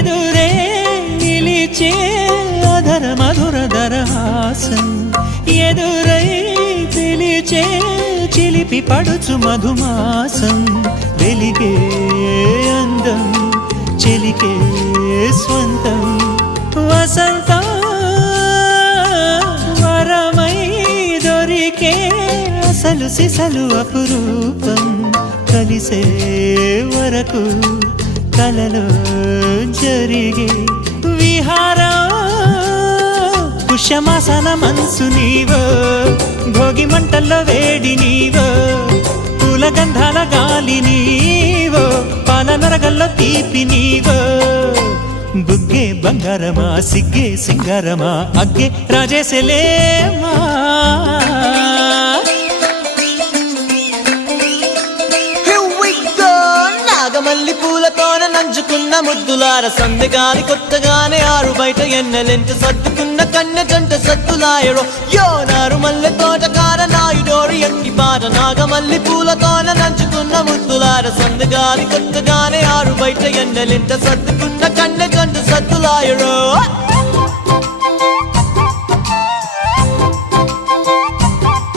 ఎదురే నిలిచే అధర మధుర దరహాసం ఎదురై పిలిచే చిలిపి పడుచు మధుమాసం వెలిగే అందం చెలికే స్వంతం వసంతం వరమై దొరికే అసలు సిసలు అపురూపం కలిసే వరకు కలలో జరిగే విహారం పుష్యమాసన మనసు నీవో భోగి మంటల్లో వేడి నీవో పూల గంధాల గాలి నీవో పాల నరగల్లో తీపి నీవో బుగ్గే బంగారమా సిగ్గే సింగారమా అగ్గే రాజేసలేమా మల్లి పూలతోన నంచుకున్న ముద్దులార సందెగాని కొత్తగానే ఆరు బయట ఎన్నెలెంట సర్దుకున్న కన్నె జంట సత్తులాయడో యో నారు మల్లె తోటకార నాయుడోరు ఎంకి బాట నాగమల్లి పూలతోన నంచుకున్న ముద్దులార సందెగాని కొత్తగానే ఆరు బయట ఎన్నెలెంట సర్దుకున్న కన్నె జంట సత్తులాయడో